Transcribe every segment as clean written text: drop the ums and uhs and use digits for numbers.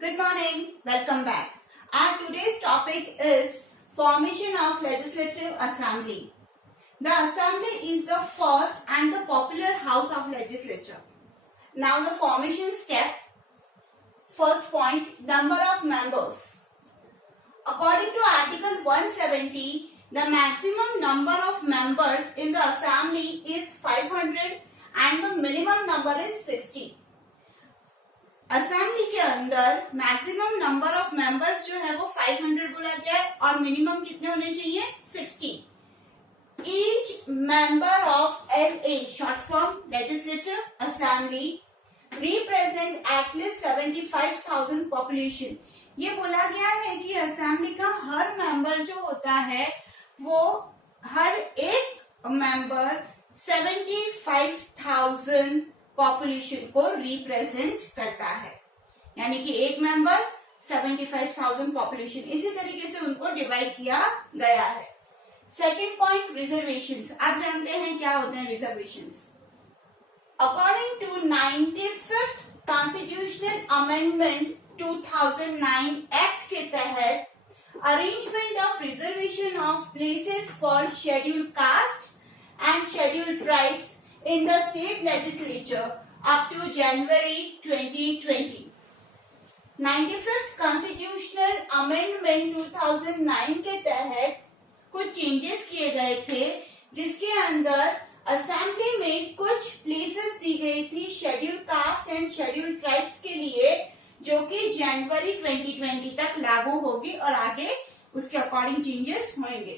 Good morning. Welcome back. Our today's topic is formation of Legislative Assembly. The Assembly is the first and the popular house of legislature. Now the formation step. First point, number of members. According to Article 170, the maximum number of members in the Assembly is 500 and the minimum number is 60. Assembly के अंदर maximum number of members जो है वो 500 बोला गया है और minimum कितने होने चाहिए 60. Each member of LA short form legislative assembly represent at least 75,000 population. ये बोला गया है कि असेंबली का हर मेंबर जो होता है वो हर एक मेंबर 75,000 पॉपुलेशन को रिप्रेजेंट करता है, यानी कि एक मेंबर 75,000 पॉपुलेशन. इसी तरीके से उनको डिवाइड किया गया है. Second point, reservations. आप जानते हैं क्या होते हैं reservations. According to 95th constitutional amendment 2009 act के तहत arrangement of reservation of places for scheduled caste and scheduled tribes in the state legislature up to January 2020. 95th Constitutional Amendment 2009 के तहत कुछ चेंजेस किए गए थे, जिसके अंदर असेंबली में कुछ प्लेसेस दी गई थी scheduled caste and scheduled tribes के लिए, जो कि जनवरी 2020 तक लागू होगी और आगे उसके अकॉर्डिंग चेंजेस होंगे.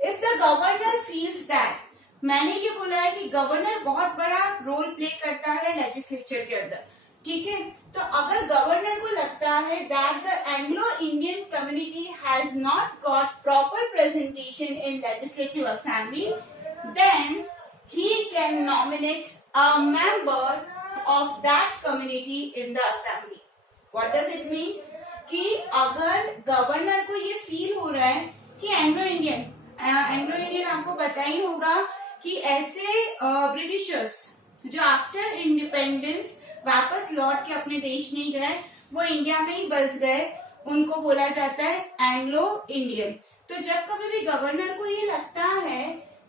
If the governor feels that, मैंने ये बोला है कि गवर्नर बहुत बड़ा रोल प्ले करता है लेजिस्लेचर के अंदर, ठीक है. तो अगर गवर्नर को लगता है that the Anglo Indian community has not got proper presentation in legislative assembly, then he can nominate a member of that community in the assembly. What does it mean कि अगर गवर्नर को ये feel हो रहा है कि Anglo Indian आपको पता ही होगा कि ऐसे ब्रिटिशर्स जो आफ्टर इंडिपेंडेंस वापस लौट के अपने देश नहीं गए, वो इंडिया में ही बस गए, उनको बोला जाता है एंग्लो इंडियन. तो जब कभी भी गवर्नर को ये लगता है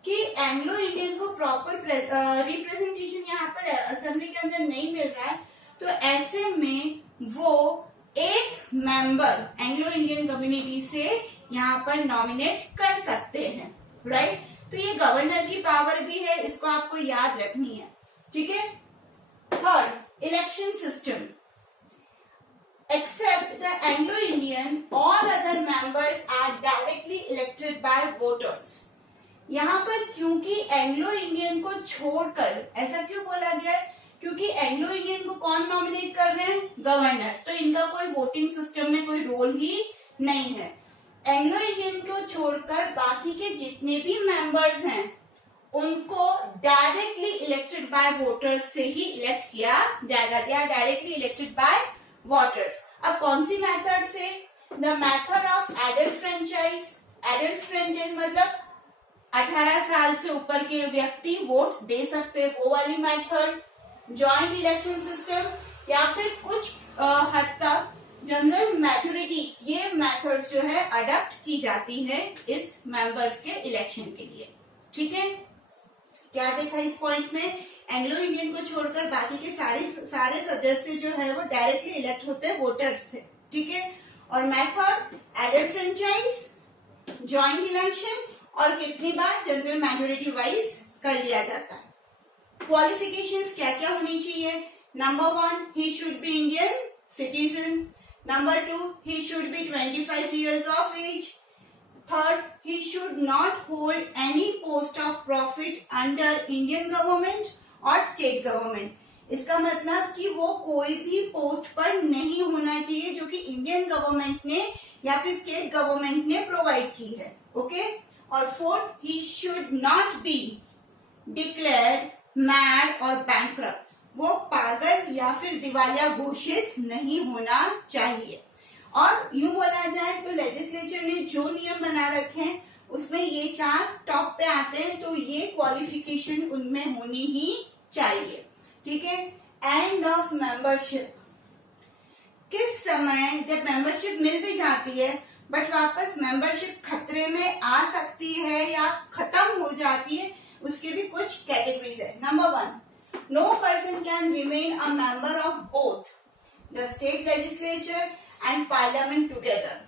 कि एंग्लो इंडियन को प्रॉपर रिप्रेजेंटेशन यहाँ पर असेंबली के अंदर नहीं मिल रहा है, तो ऐसे में वो एक मेंबर एंग्लो इंडियन कम्युनिटी से यहाँ पर नॉमिनेट कर सकते हैं, राइट. तो ये गवर्नर की पावर भी है, इसको आपको याद रखनी है, ठीक है. Third, election system. Except the Anglo Indian, all other members are directly elected by voters. यहाँ पर क्योंकि एंग्लो इंडियन को छोड़कर, ऐसा क्यों बोला गया है, क्योंकि एंग्लो इंडियन को कौन नॉमिनेट कर रहे हैं, गवर्नर. तो इनका कोई वोटिंग सिस्टम में कोई रोल ही नहीं है. एंग्लो इंडियन को छोड़कर बाकी के जितने भी मेंबर्स हैं उनको डायरेक्टली इलेक्टेड बाय वोटर्स से ही इलेक्ट किया जाएगा. They are directly elected by voters. अब कौन सी मेथड से, the method of adult franchise. Adult franchise मतलब 18 साल से ऊपर के व्यक्ति वोट दे सकते हैं, वो वाली मेथड. ज्वाइंट इलेक्शन सिस्टम या फिर कुछ हद तक जनरल मेजोरिटी, ये मेथड्स जो है अडॉप्ट की जाती है इस मेंबर्स के इलेक्शन के लिए, ठीक है. क्या देखा इस पॉइंट में, एंग्लो इंडियन को छोड़कर बाकी के सारे सदस्य जो है वो डायरेक्टली इलेक्ट होते हैं वोटर्स से, ठीक है. और method adult franchise, joint election और कितनी बार जनरल मेजोरिटी वाइज कर लिया जाता है. क्वालिफिकेशंस क्या क्या होनी चाहिए. Number 1, he should be Indian citizen. Number 2, he should be 25 years of age. Third, he should not hold any post of profit under Indian government or state government. इसका मतलब कि वो कोई भी पोस्ट पर नहीं होना चाहिए जो कि इंडियन गवर्नमेंट ने या फिर स्टेट गवर्नमेंट ने प्रोवाइड की है, ओके. और fourth, he should not be declared mad or bankrupt. वो पागल या फिर दिवालिया घोषित नहीं होना चाहिए. और यूं बोला जाए तो लेजिस्लेचर ने जो नियम बना रखे हैं उसमें ये 4 टॉप पे आते हैं, तो ये क्वालिफिकेशन उनमें होनी ही चाहिए, ठीक है. End of membership. किस समय जब मेंबरशिप मिल भी जाती है बट वापस मेंबरशिप खतरे में आ सकती है या खत्म हो जाती है, उसके भी कुछ कैटेगरीज है। Number 1, no person can remain a member of both the state legislature and parliament together.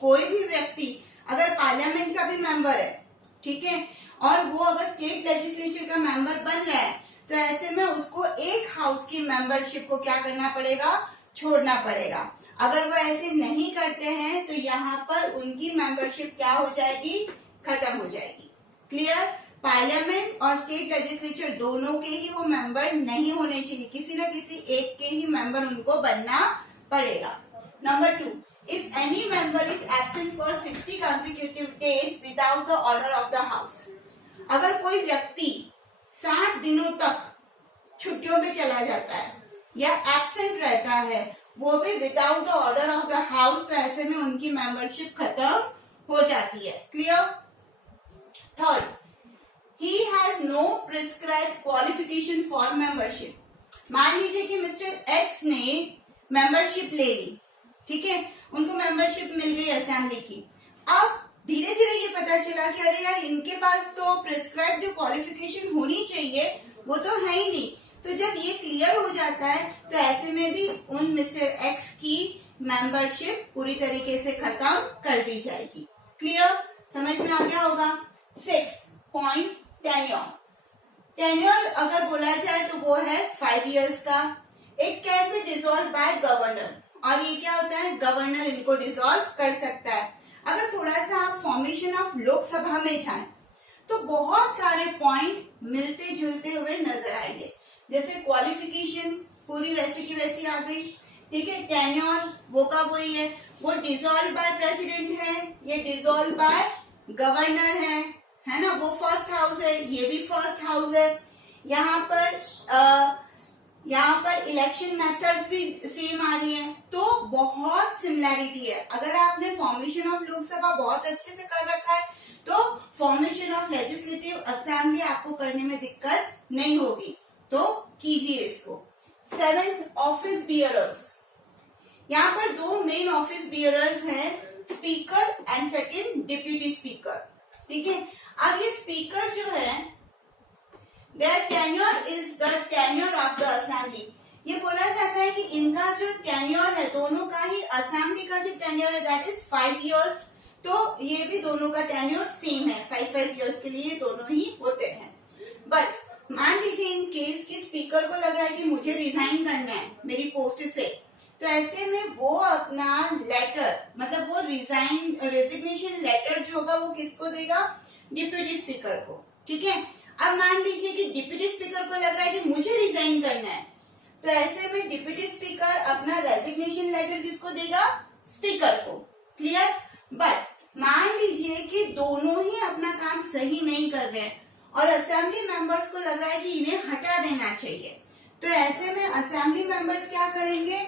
कोई भी व्यक्ति अगर पार्लियामेंट का भी मेंबर है, ठीक है, और वो अगर स्टेट लेजिस्लेचर का मेंबर बन रहा है, तो ऐसे में उसको एक हाउस की मेंबरशिप को क्या करना पड़ेगा, छोड़ना पड़ेगा। अगर वो ऐसे नहीं करते हैं तो यहाँ पर उनकी मेंबरशिप क्या हो जाएगी, खत्म हो जाएगी। क्लियर? पार्लियामेंट और स्टेट लेजिस्लेचर दोनों के ही वो मेंबर नहीं होने चाहिए, किसी न किसी एक के ही मेंबर उनको बनना पड़ेगा। Number 2, if any member is absent for 60 consecutive days without the order of the house, अगर कोई व्यक्ति 60 दिनों तक छुट्टियों पे चला जाता है या एब्सेंट रहता है, वो भी without the order of the house, तो ऐसे में उनकी मेंबरशिप खत्म हो जाती है। Clear? Third, he has no prescribed qualification for membership. मान लीजिए कि मिस्टर एक्स ने मेंबरशिप ले ली, ठीक है, उनको मेंबरशिप मिल गई असेंबली की। अब धीरे धीरे ये पता चला कि अरे यार, इनके पास तो प्रिस्क्राइब जो क्वालिफिकेशन होनी चाहिए वो तो है ही नहीं। तो जब ये क्लियर हो जाता है तो ऐसे में भी उन मिस्टर एक्स की मेंबरशिप पूरी तरीके से खत्म कर दी जाएगी। क्लियर? समझ में आ गया होगा। 6th point, tenure. टेन्योर अगर बोला जाए तो वो है 5 years का। It can be dissolve by governor, और ये क्या होता है, गवर्नर इनको डिसॉल्व कर सकता है। अगर थोड़ा सा आप फॉर्मेशन ऑफ लोकसभा में जाएं तो बहुत सारे पॉइंट मिलते जुलते हुए नजर आएंगे। जैसे क्वालिफिकेशन पूरी वैसी की वैसी आ गई, ठीक है। टेन्योर वो का वही है, वो डिसॉल्व बाय प्रेसिडेंट है, ये डिसॉल्व बाय गवर्नर है ना, वो फर्स्ट हाउस है, ये भी फर्स्ट हाउस है। यहाँ पर इलेक्शन मेथड्स भी सेम आ रही है, तो बहुत सिमिलैरिटी है। अगर आपने फॉर्मेशन ऑफ लोकसभा बहुत अच्छे से कर रखा है तो फॉर्मेशन ऑफ लेजिस्लेटिव असेंबली आपको करने में दिक्कत नहीं होगी, तो कीजिए इसको। 7th, office bearers. यहाँ पर 2 मेन ऑफिस बियरर्स हैं, speaker and second deputy speaker, ठीक है। अब ये स्पीकर जो है, their tenure is the tenure of the assembly। ये बोला जाता है कि इनका जो टेन्योर है, दोनों का ही असेंबली का जो टेन्योर है दैट इज 5 years, तो ये भी दोनों का टेन्योर सेम है, 5 years के लिए दोनों ही होते हैं। बट मान लीजिए इन केस की स्पीकर को लग रहा है कि मुझे रिजाइन करना है मेरी पोस्ट से, तो ऐसे में वो अपना लेटर, मतलब वो रेजिग्नेशन लेटर जो होगा वो किसको देगा, डिप्यूटी स्पीकर को, ठीक है। अब मान लीजिए कि डिप्यूटी स्पीकर को लग रहा है कि मुझे रिजाइन करना है, तो ऐसे में डिप्यूटी स्पीकर अपना रेजिग्नेशन लेटर किसको देगा, स्पीकर को। क्लियर? बट मान लीजिए कि दोनों ही अपना काम सही नहीं कर रहे हैं और असेंबली मेंबर्स को लग रहा है कि इन्हें हटा देना चाहिए, तो ऐसे में असेंबली मेंबर्स क्या करेंगे,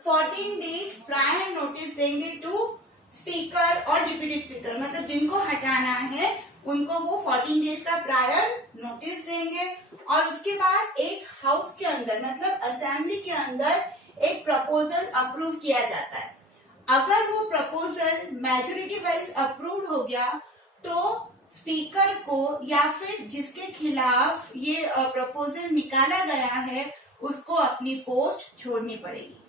14 days प्रायर नोटिस देंगे टू स्पीकर और डिप्यूटी स्पीकर, मतलब जिनको हटाना है उनको वो 14 डेज का प्रायर नोटिस देंगे, और उसके बाद एक हाउस के अंदर, मतलब असेंबली के अंदर एक प्रपोजल अप्रूव किया जाता है। अगर वो प्रपोजल मेजोरिटी वाइज अप्रूव हो गया तो स्पीकर को या फिर जिसके खिलाफ ये प्रपोजल निकाला गया है उसको अपनी पोस्ट छोड़नी पड़ेगी।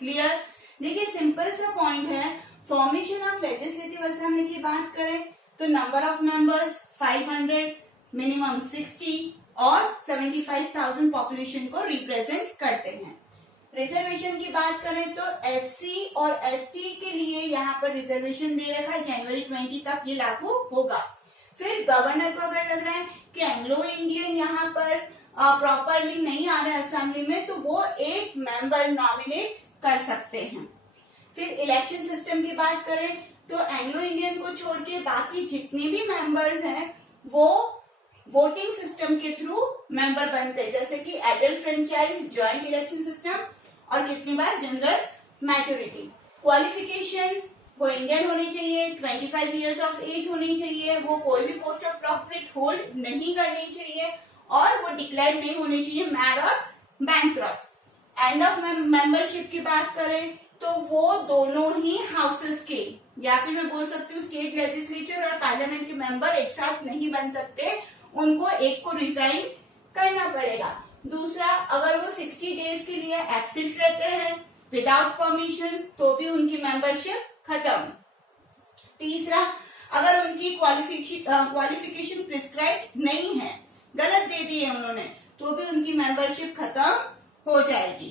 क्लियर? देखिए सिंपल सा पॉइंट है। फॉर्मेशन ऑफ लेजिस्लेटिव असेंबली की बात करें तो नंबर ऑफ मेंबर्स 500, मिनिमम 60 और 75,000 पॉपुलेशन को रिप्रेजेंट करते हैं। रिजर्वेशन की बात करें तो एससी और एसटी के लिए यहाँ पर रिजर्वेशन दे रखा है, जनवरी 20 तक ये लागू होगा। फिर गवर्नर को अगर लग रहा है कि एंग्लो इंडियन यहाँ पर प्रॉपरली नहीं आ रहा है असेंबली में, तो वो एक मेंबर नॉमिनेट कर सकते हैं। फिर इलेक्शन सिस्टम की बात करें तो एंग्लो इंडियन को छोड़ के बाकी जितने भी मेंबर्स हैं वो वोटिंग सिस्टम के थ्रू मेंबर बनते हैं, जैसे कि adult franchise, joint election system और कितनी बार जनरल मेजोरिटी। क्वालिफिकेशन, वो इंडियन होनी चाहिए, 25 years ऑफ एज होनी चाहिए, वो कोई भी पोस्ट ऑफ प्रॉफिट होल्ड नहीं करनी चाहिए और वो डिक्लेयर नहीं होनी चाहिए मैड और बैंकक्रप्ट। एंड ऑफ मेंबरशिप की बात करें तो वो दोनों ही हाउसेस के, या फिर मैं बोल सकती हूँ स्टेट लेजिस्लेचर और पार्लियामेंट के मेंबर एक साथ नहीं बन सकते, उनको एक को रिजाइन करना पड़ेगा। दूसरा, अगर वो 60 डेज के लिए एब्सेंट रहते हैं विदाउट परमिशन तो भी उनकी मेंबरशिप खत्म। तीसरा, अगर उनकी क्वालिफिकेशन प्रिस्क्राइब नहीं है, गलत दे दी है उन्होंने, तो भी उनकी मेंबरशिप खत्म हो जाएगी।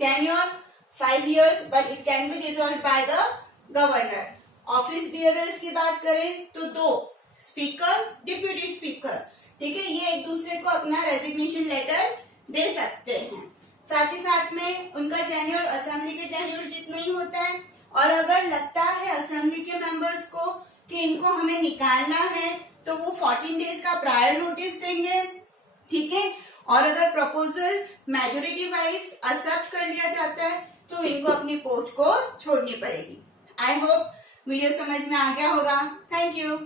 Tenure 5 years but it can be dissolved by the governor। Office bearers की बात करें तो 2, स्पीकर, डिप्यूटी स्पीकर, ठीक है, ये एक दूसरे को अपना रेजिग्नेशन लेटर दे सकते हैं। साथ ही साथ में उनका टेन्योर असेंबली के टेन्योर जितना ही होता है, और अगर लगता है असेंबली के मेंबर्स को कि इनको हमें निकालना है तो वो 14 डेज का प्रायर नोटिस देंगे, ठीक है, और अगर प्रपोजल मेजोरिटी वाइज एक्सेप्ट कर लिया जाता है तो इनको अपनी पोस्ट को छोड़नी पड़ेगी। आई होप वीडियो समझ में आ गया होगा। Thank you.